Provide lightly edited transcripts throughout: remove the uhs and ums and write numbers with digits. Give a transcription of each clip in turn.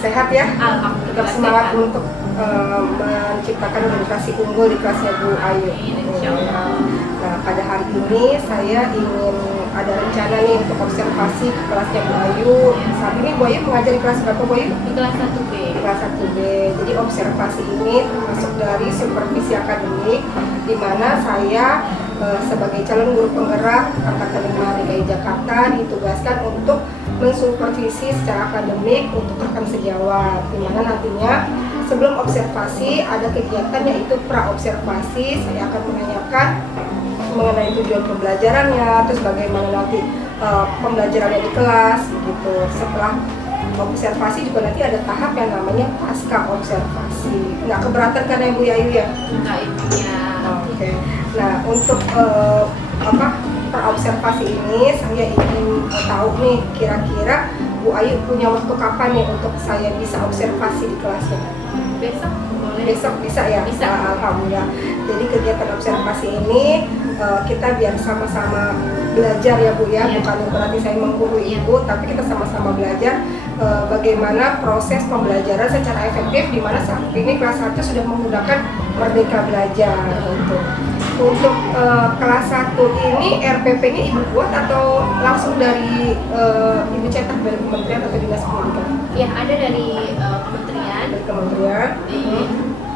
sehat ya. Alhamdulillah Tetap semangat sehat. untuk menciptakan generasi unggul di kelasnya Bu Ayu. Insyaallah. Nah, pada hari ini saya ingin ada rencana nih untuk observasi ke kelasnya Bu Ayu. Saat ini Bu Ayu mengajar di kelas berapa Bu Ayu? Di kelas 1B. Kelas 1B. Jadi observasi ini termasuk dari supervisi akademik, di mana saya sebagai calon guru penggerak Angkatan 5 DKI Jakarta ditugaskan untuk mensupervisi secara akademik untuk rekan sejawat, di mana nantinya sebelum observasi ada kegiatan yaitu pra-observasi. Saya akan menanyakan mengenai tujuan pembelajarannya, terus bagaimana nanti pembelajarannya di kelas gitu. Setelah observasi juga nanti ada tahap yang namanya pasca observasi. Nggak keberatan kan ya Bu Ayu ya? Enggak ibunya. Oke. Nah, untuk pra-observasi ini saya ingin tahu nih kira-kira Bu Ayu punya waktu kapan nih untuk saya bisa observasi di kelasnya? Besok boleh. Besok bisa ya? Bisa. Alhamdulillah. Jadi kegiatan observasi ini kita biar sama-sama belajar ya Bu ya, bukan berarti saya menggurui Ibu, tapi kita sama-sama belajar bagaimana proses pembelajaran secara efektif, di mana saat ini kelas 1 sudah menggunakan Merdeka Belajar gitu. Untuk kelas 1 ini RPP-nya Ibu buat atau langsung dari Ibu cetak dari Kementerian atau Dinas Pendidikan? Ya, ada dari kementerian. Dari kementerian. Di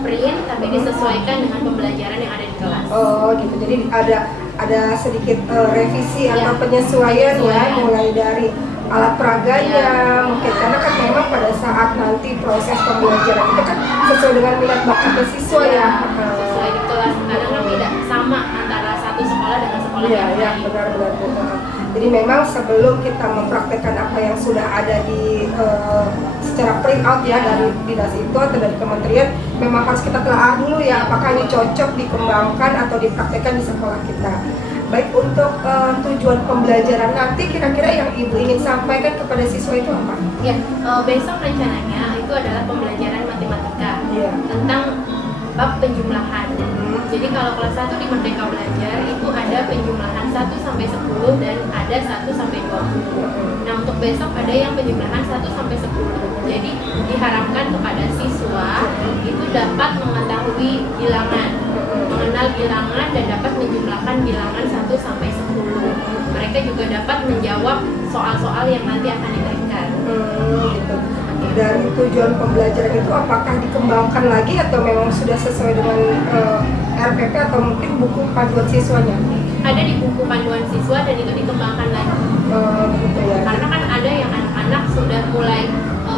print tapi disesuaikan dengan pembelajaran yang ada di kelas. Oh gitu, jadi ada sedikit revisi Ya, atau penyesuaian ya, penyesuaian. mulai dari alat peraganya mungkin, karena kan memang pada saat nanti proses pembelajaran itu kan sesuai dengan minat bakatnya siswa ya. Sesuai di kelas, kadang kan tidak sama antara satu sekolah dengan sekolah Iya, yang ya, lain. benar-benar. Jadi memang sebelum kita mempraktekkan apa yang sudah ada di secara print out ya dari dinas itu atau dari kementerian, memang harus kita telah dulu ya apakah ini cocok dikembangkan atau dipraktekkan di sekolah kita. Baik, untuk tujuan pembelajaran nanti kira-kira yang Ibu ingin sampaikan kepada siswa itu apa? Ya, besok rencananya itu adalah pembelajaran matematika tentang bab penjumlahan. Jadi kalau kelas 1 di Merdeka Belajar itu ada penjumlahan 1 sampai 10 dan ada 1 sampai 20. Nah, untuk besok ada yang penjumlahan 1 sampai 10. Jadi diharapkan kepada siswa itu dapat mengetahui bilangan, mengenal bilangan dan dapat menjumlahkan bilangan 1 sampai 10. Mereka juga dapat menjawab soal-soal yang nanti akan diberikan. Gitu. Dari tujuan pembelajaran itu apakah dikembangkan lagi atau memang sudah sesuai dengan RPP atau mungkin buku panduan siswanya? Ada di buku panduan siswa dan itu dikembangkan lagi. Gitu ya. Karena kan ada yang anak-anak sudah mulai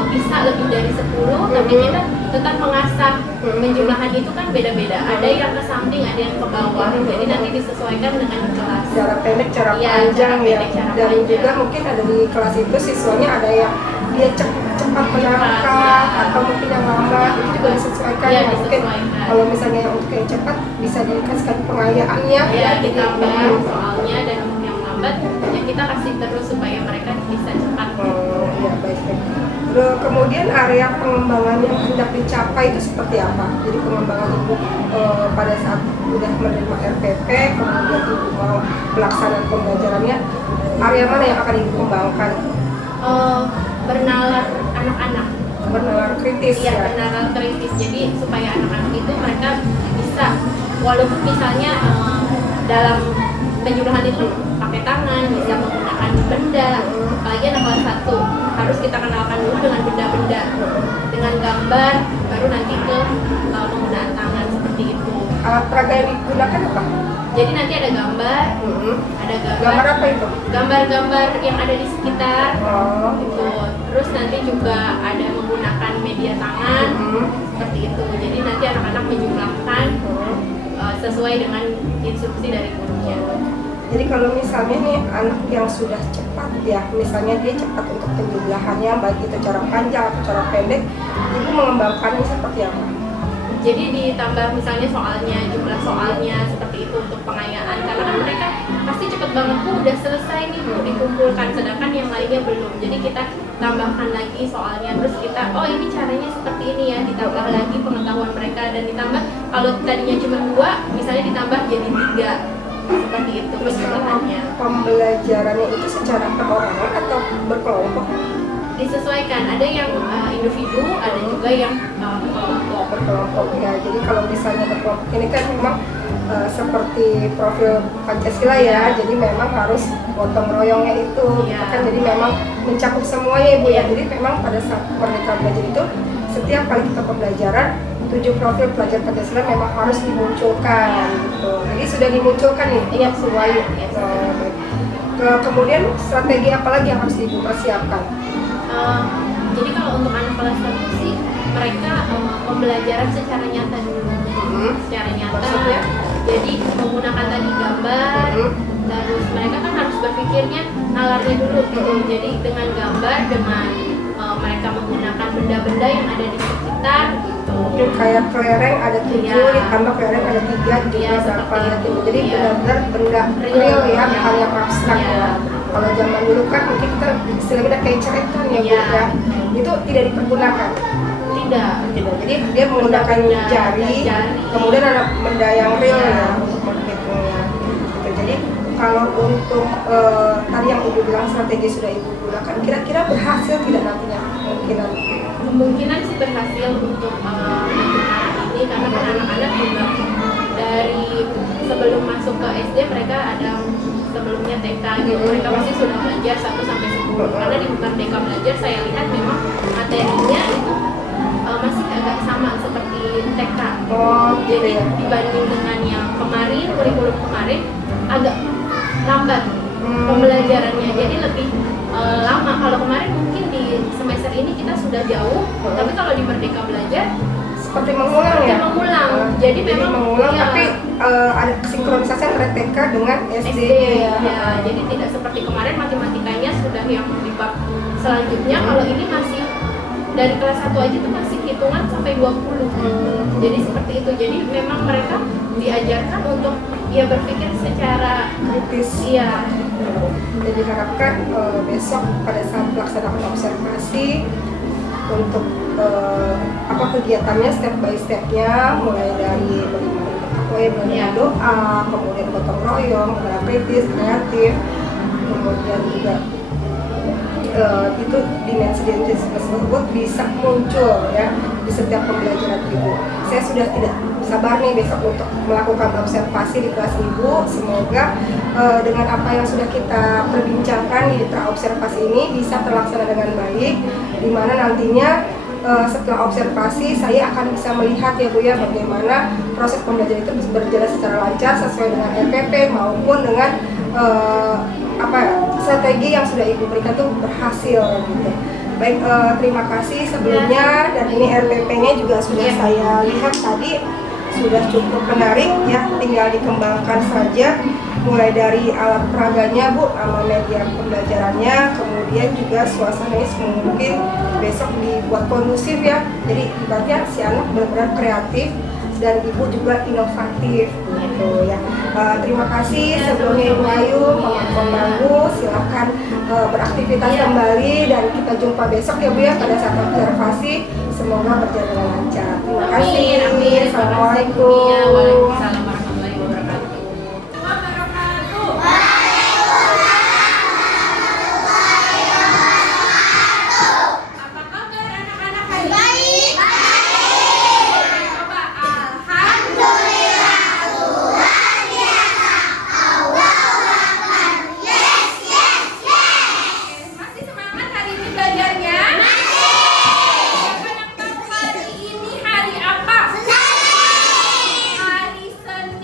bisa lebih dari 10, tapi kita tetap mengasah penjumlahan itu kan beda-beda. Ada yang ke samping, ada yang ke bawah. Jadi nanti disesuaikan dengan kelas. Cara pendek, cara Iya, panjang cara ya. pendek, cara Dan panjang. juga mungkin ada di kelas itu siswanya ada yang dia cepat menangkap atau mungkin yang lambat, itu juga disesuaikan Iya, ya. Mungkin disesuaikan. kalau misalnya yang untuk yang cepat bisa dikasihkan pengayaannya Ya, jadi ditambah soalnya, dan untuk yang lambat ya kita kasih terus supaya mereka bisa cepat. Ya, baik-baik. Kemudian area pengembangan yang hendak dicapai itu seperti apa? Jadi pengembangan Ibu pada saat sudah menerima RPP, kemudian Ibu mau pelaksanaan pembelajarannya, area mana yang akan Ibu kembangkan? Bernalar anak-anak. Bernalar kritis Iya, ya? bernalar kritis. Jadi supaya anak-anak itu mereka bisa, walaupun misalnya dalam penjumlahan itu pakai tangan, bisa menggunakan benda, apalagi anak kelas 1 harus kita kenalkan dulu dengan benda-benda, dengan gambar, baru nanti ke penggunaan tangan seperti itu. Alat peraga yang digunakan apa? Jadi nanti ada gambar, ada Gambar apa itu? gambar-gambar yang ada di sekitar, Oh, gitu. Terus nanti juga ada menggunakan media tangan, seperti itu. Jadi nanti anak-anak menjumlahkan sesuai dengan instruksi dari gurunya. Jadi kalau misalnya nih anak yang sudah cepat ya, misalnya dia cepat untuk penjumlahannya, baik itu cara panjang atau cara pendek, Ibu mengembangkannya seperti apa? Jadi ditambah misalnya soalnya, jumlah soalnya seperti itu untuk pengayaan, karena kan mereka pasti cepet banget, udah selesai nih dikumpulkan, sedangkan yang lainnya belum. Jadi kita tambahkan lagi soalnya, terus kita, oh ini caranya seperti ini ya, ditambah lagi pengetahuan mereka, dan ditambah kalau tadinya cuma 2, misalnya ditambah jadi 3, seperti itu. Terus kalau penjumlahannya. pembelajarannya itu secara perorangan atau berkelompok? disesuaikan. Ada yang individu, ada juga yang kelompok. Berkelompok ya. Jadi kalau misalnya berkelompok ini kan memang seperti profil Pancasila ya. Jadi memang harus gotong royongnya itu Iya. kan, jadi memang mencakup semuanya Ibu ya. Jadi memang pada saat Merdeka Belajar itu setiap kali kita pembelajaran 7 profil pelajar Pancasila memang harus dimunculkan gitu. Jadi sudah dimunculkan nih Iya, sesuai. iya. Baik. Kemudian strategi apa lagi yang harus Ibu persiapkan? Jadi kalau untuk anak kelas 1 sih mereka pembelajaran secara nyata dulu. Secara nyata. Maksudnya? Jadi menggunakan tadi gambar. Terus mereka kan harus berpikirnya nalarnya dulu gitu. Jadi dengan gambar, dengan mereka menggunakan benda-benda yang ada di sekitar gitu. Kayak kelereng ada 7, Iya. ditambah kelereng ada 3 juga Iya, berapa seperti gitu. itu. Jadi Iya. benar-benar benda Real. real ya, Iya. hal yang abstrak Iya. ya. Kalau zaman dulu kan mungkin kita istilahnya kayak coretan ya Bu Iya. ya. Itu tidak dipergunakan. Tidak. Jadi dia menggunakan Benda-benda jari, jari. kemudian ada benda yang real Iya. ya untuk menghitungnya. Gitu. Jadi kalau untuk tadi yang Ibu bilang strategi sudah Ibu gunakan, kira-kira berhasil tidak nantinya kemungkinan? Kemungkinan sih berhasil untuk anak ini karena kan anak-anak juga dari sebelum masuk ke SD mereka ada sebelumnya TK gitu, mereka pasti sudah belajar 1 sampai 10 karena di Merdeka Belajar saya lihat memang materinya itu masih agak sama seperti TK. Oh, gitu Jadi ya. dibanding dengan yang kemarin, kurikulum kemarin agak lambat pembelajarannya, jadi lebih lama. Kalau kemarin mungkin di semester ini kita sudah jauh, tapi kalau di Merdeka Belajar Seperti mengulang ya? mengulang. Jadi memang mengulang ya, tapi ada sinkronisasi antara TK dengan SD. ya. Jadi tidak seperti kemarin matematikanya sudah yang di bab selanjutnya. Kalau ini masih dari kelas 1 aja tuh masih hitungan sampai 20. Jadi seperti itu. Jadi memang mereka diajarkan untuk ya berpikir secara Kritis. iya. Jadi diharapkan besok pada saat pelaksanaan observasi untuk apa kegiatannya step by stepnya, mulai dari bagaimana Iya. doa, kemudian gotong royong, gerak kritis, kreatif, kemudian juga itu dimensi tersebut bisa muncul ya di setiap pembelajaran Ibu. Saya sudah tidak sabar nih besok untuk melakukan observasi di kelas Ibu. Semoga dengan apa yang sudah kita perbincangkan di observasi ini bisa terlaksana dengan baik, di mana nantinya setelah observasi saya akan bisa melihat ya Bu ya bagaimana proses pembelajaran itu bisa berjalan secara lancar sesuai dengan RPP maupun dengan strategi yang sudah Ibu berikan tuh berhasil gitu. Baik, terima kasih sebelumnya, dan ini RPP-nya juga sudah saya lihat tadi sudah cukup menarik ya, tinggal dikembangkan saja mulai dari alat peraganya Bu, sama media pembelajarannya, kemudian juga suasananya mungkin besok dibuat kondusif ya, jadi ibaratnya si anak benar-benar kreatif dan Ibu juga inovatif gitu ya. Terima kasih sebelumnya Ibu Ayu, mengganggu, silahkan beraktivitas kembali dan kita jumpa besok ya Bu ya pada saat observasi, semoga berjalan dengan lancar. Terima kasih. Amin. Assalamualaikum. Waalaikumsalam warahmatullahi wabarakatuh. Apa kabar anak-anak hari ini? Baik. Coba alhamdulillah. Luar biasa. Allahu Akbar. Yes, yes, yes. Masih semangat hari ini belajarnya? Masih. Siapa yang tahu hari ini hari apa? Senin. Hari Senin.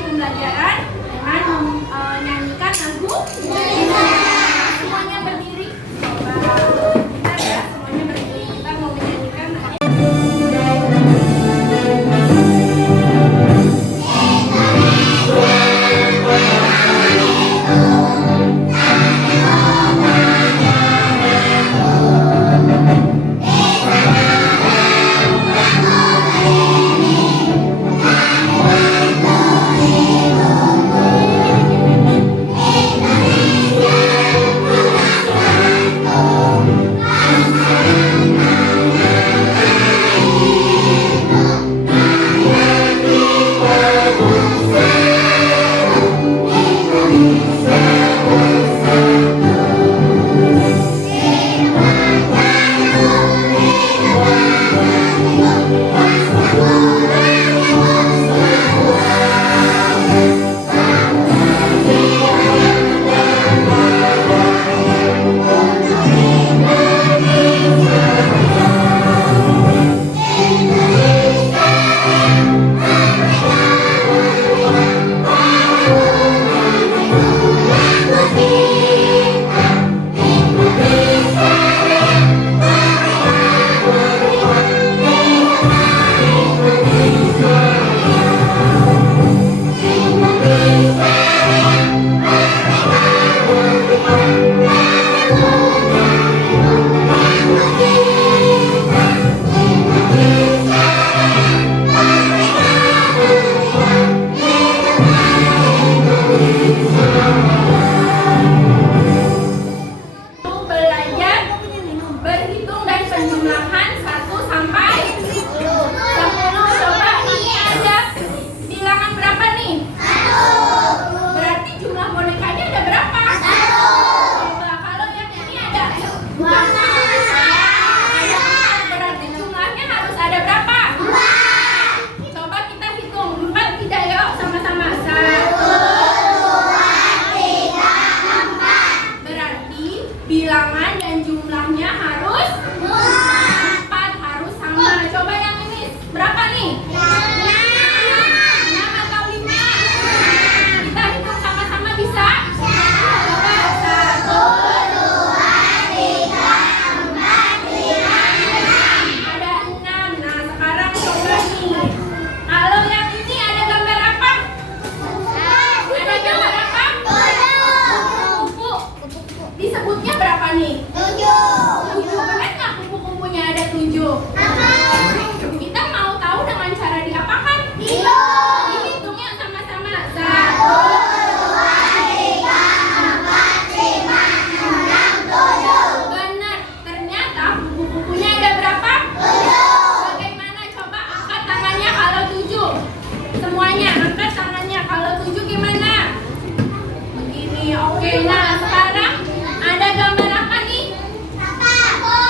pembelajaran dengan menyanyikan lagu. Semuanya berdiri. Coba bentar ya, semuanya berdiri. Kita mau menyanyikan lagu. Berhitung dari penjumlahan 1 sampai 10. Coba ini ada bilangan berapa nih? 1. Berarti jumlah bonekanya ada berapa? 1. Coba kalau yang ini ada 2. Berarti jumlahnya harus ada berapa? 4. Coba kita hitung 4 tidak ya sama-sama. 1, 2, 3, 4. Berarti bilangan dan jumlahnya harus 4, harus sama. Coba yang ini berapa nih? 6 atau 5? Kita hitung sama-sama bisa? Coba 1, 2, 3, 4, 5, 6. Ada 6. Nah sekarang coba nih. Kalau yang ini ada gambar apa? Ada gambar apa? Kupu. Disebutnya berapa nih? 7. Benar nggak kupu-kupunya ada 7? Kita mau tahu dengan cara diapakan? Dihitungnya sama-sama. 1, 2, 3, 4, 5, 6, 7. Benar. Ternyata kupu-kupunya ada berapa? 7. Bagaimana? Coba angkat tangannya kalau 7. Semuanya angkat tangannya kalau 7 gimana? Begini. Oke. Nah sekarang ada gambar apa nih?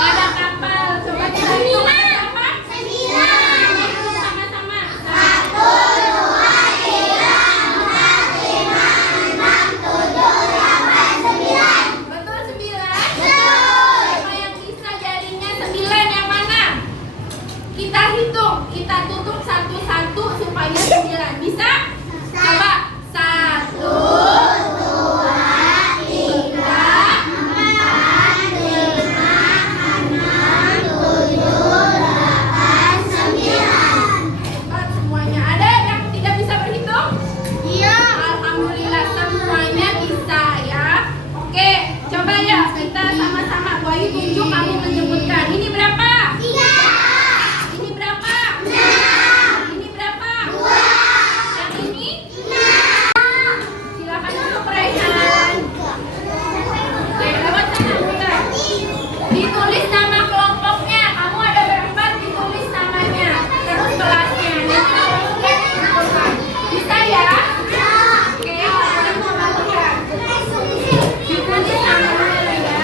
Ada kapal. Coba kita hitung ada berapa? 9. Hitung sama-sama. 1, 2, 3, 4, 5, 6, 7, 8, 9. Betul 9? Siapa yang bisa jarinya 9 yang mana? Kita hitung. Kita tutup satu-satu supaya 9. Bisa? Coba. 1, 2, 3, 4, 5, 6, 7, 8, 9. Hebat semuanya. Ada yang tidak bisa berhitung? Iya. Alhamdulillah semuanya bisa ya. Oke, coba ya kita sama-sama. Bu Ayu tunjuk, kamu menyebutkan. Ini berapa? 3. Ini berapa? 6. Ini berapa? 2. Yang ini? 6. Silakan untuk Raihan. Oke, lewat sana kita. Ditulis nama kelompoknya. Kamu ada berempat, ditulis namanya. Terus kelasnya. Nanti kelompoknya ditentukan. Bisa ya? Oke, kita mau bantu ya. Ditulis namanya ya.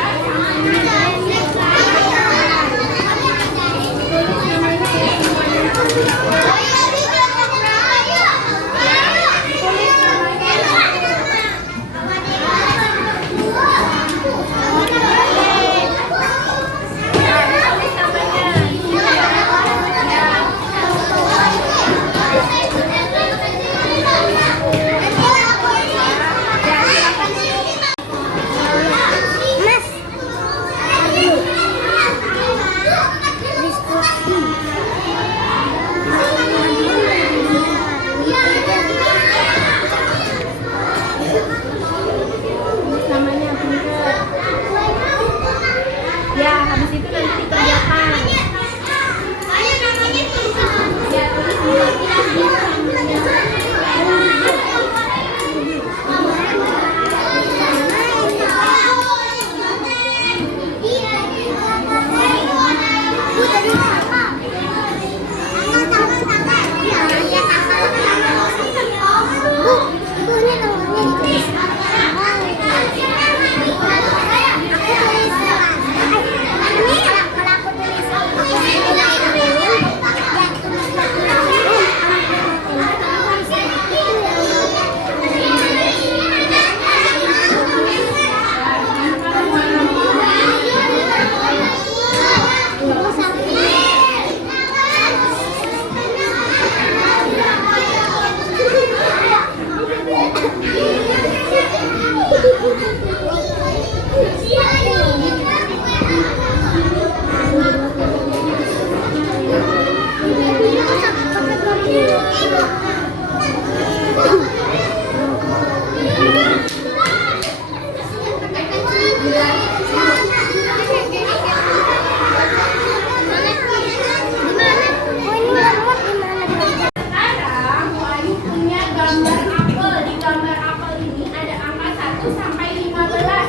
gambar apel ini ada angka 1 sampai 15.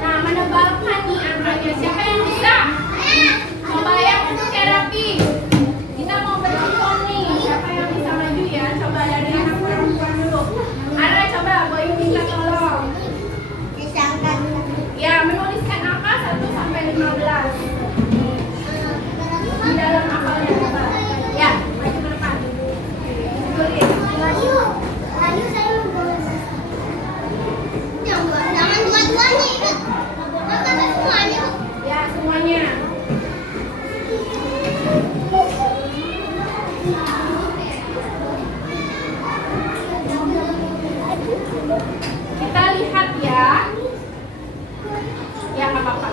Nah, menebalkan nih angkanya. Siapa yang bisa? Coba yang untuk terapi. Kita mau berhitung nih. Siapa yang bisa maju ya? Coba dari anak perempuan dulu. Ara, coba Boy minta tolong. Ya, menuliskan angka 1 sampai 15. Di dalam apelnya coba. Ya, maju ke depan. Tulis. Jangan dua-duanya ingat. Maka semuanya. Ya, semuanya. Kita lihat ya. Ya, nggak apa-apa.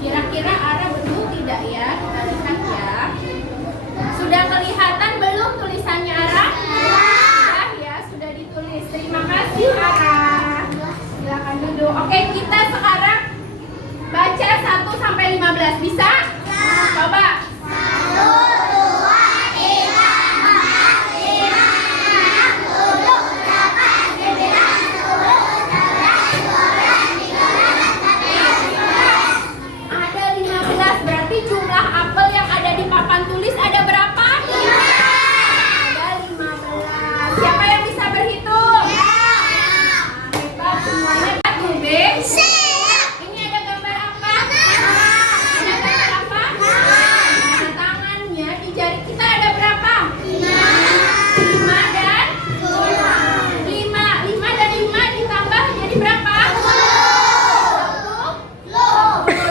Kira-kira Ara betul tidak ya? Kita lihat ya. Sudah kelihatan belum tulisannya Ara? Sudah ya, sudah ditulis. Terima kasih Ara. Silakan duduk. Oke, kita sekarang baca 1 sampai 15. Bisa? Coba. Ada 15, berarti jumlah apel yang ada di papan tulis ada berapa? Ada 15. Siapa yang bisa berhitung? Hebat semuanya. Satu B. Ini ada gambar apa? Ada gambar apa? Nah, tangannya di jari kita ada berapa? 5 dan 5. 5 dan 5 ditambah jadi berapa?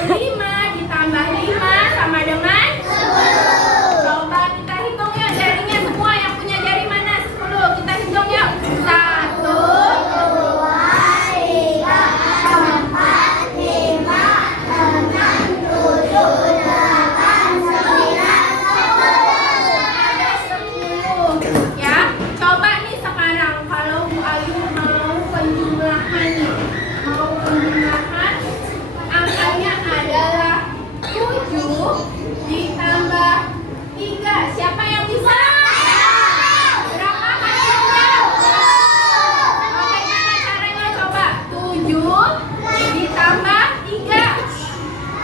5 ditambah 5 sama dengan 10. Coba kita hitung ya jarinya semua. Yang punya jari mana? 10. Kita hitung yuk. 1, 2, 3, 4, 5, 6, 7, 8, 9, 10. Ada 10. Ya, coba nih sekarang kalau Bu Ayu mau penjumlahan nih. Mau penjumlahan angkanya adalah 7 ditambah 3. Siapa yang bisa? Berapa hasilnya? Oke, gimana caranya coba? 7 ditambah 3.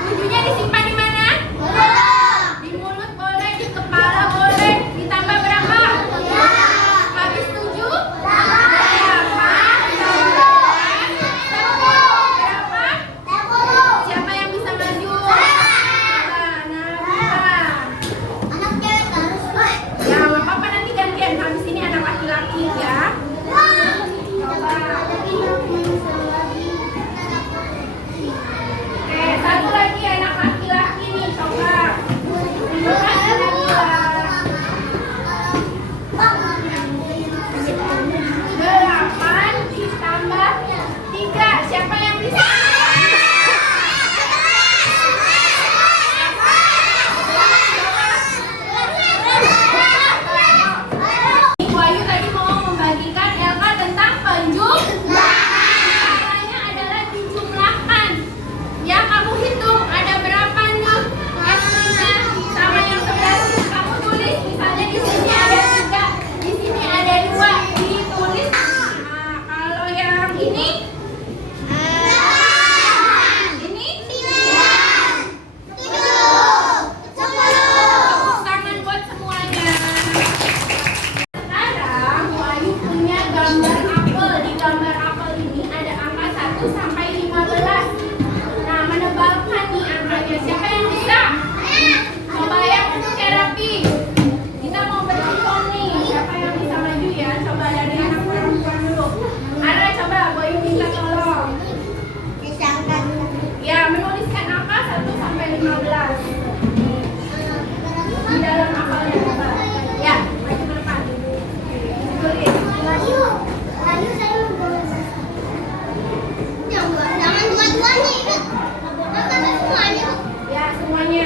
7-nya disimpan di mana? Di mulut boleh, di kepala boleh. Ditambah berapa? Habis 7? 8, 9, 10. Berapa? Siapa yang bisa maju? Ya, nggak apa-apa nanti gantian. Habis ini anak laki-laki ya. Satu lagi anak laki-laki nih, coba. Bukan Nabila. 8 ditambah 3. Siapa yang bisa? Ibu Ayu tadi mau membagikan LK tentang penjumlahan. Caranya adalah dijumlahkan. Ya, kamu hitung ada berapa nih S-nya sama yang sebelah sini. Kamu tulis misalnya di sini ada 3, di sini ada 2. Ditulis. Nah, kalau yang ini tepuk tangan buat semuanya. Sekarang Bu Ayu punya gambar apel. Di gambar apel ini ada angka 1 sampai 15. Nah, menebalkan nih angkanya. Siapa yang bisa? Coba yang untuk terapi. Kita mau berhitung nih. Siapa yang bisa maju ya? Coba dari anak perempuan dulu. Ara, coba Boy minta tolong. Ya, menuliskan angka 1 sampai 15. Di dalam apelnya coba. Ya, maju ke depan. Tulis. Jangan dua-duanya ingat. Maka semuanya. Ya, semuanya.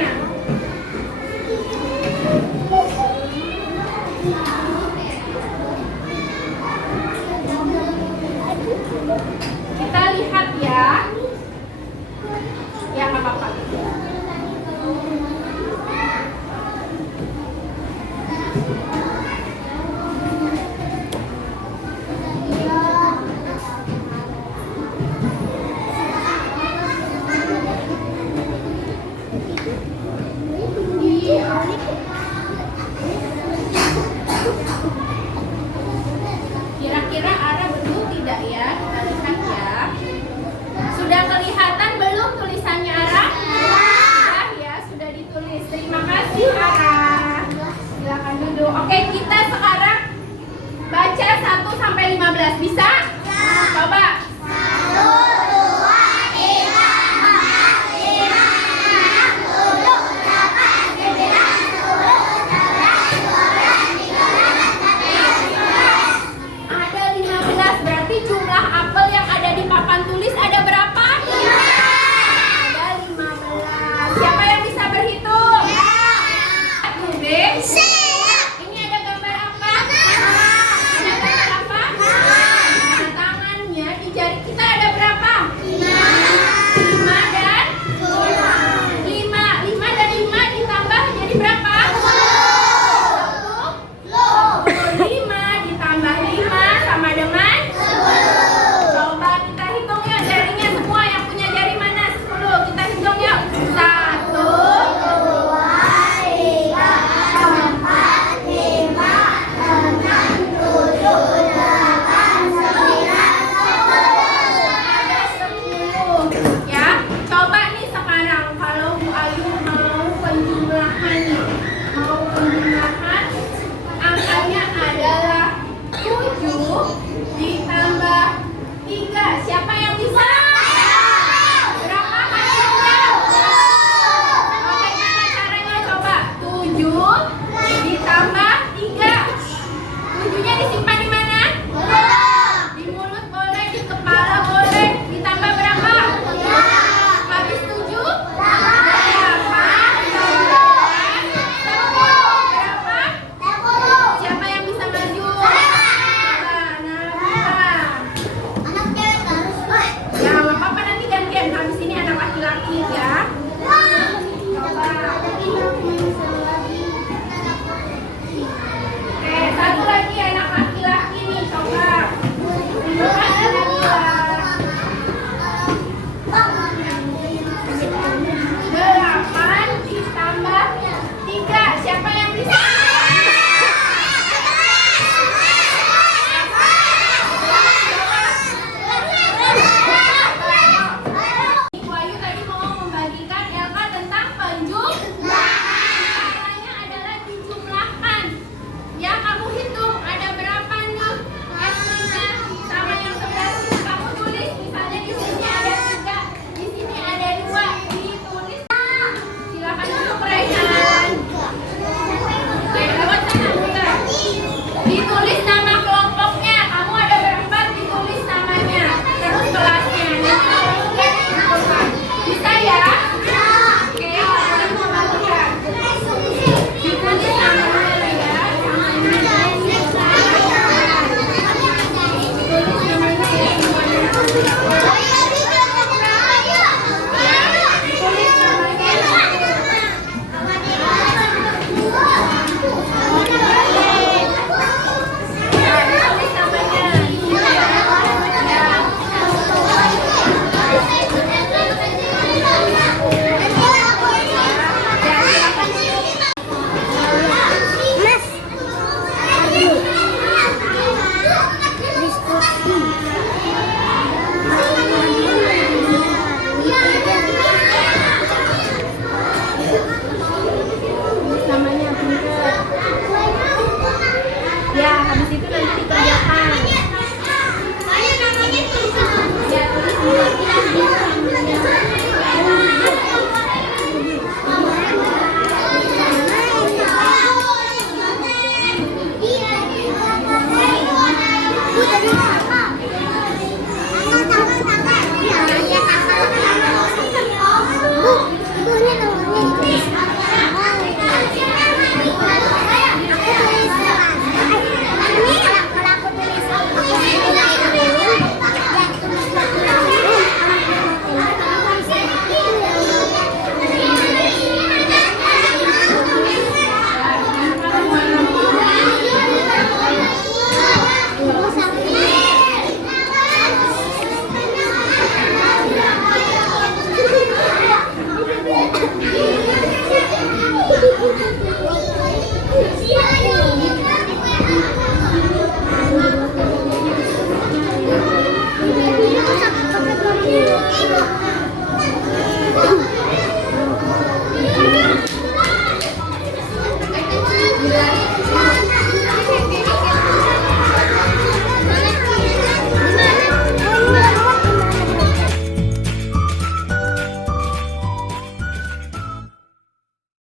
sampai 15. Bisa? Coba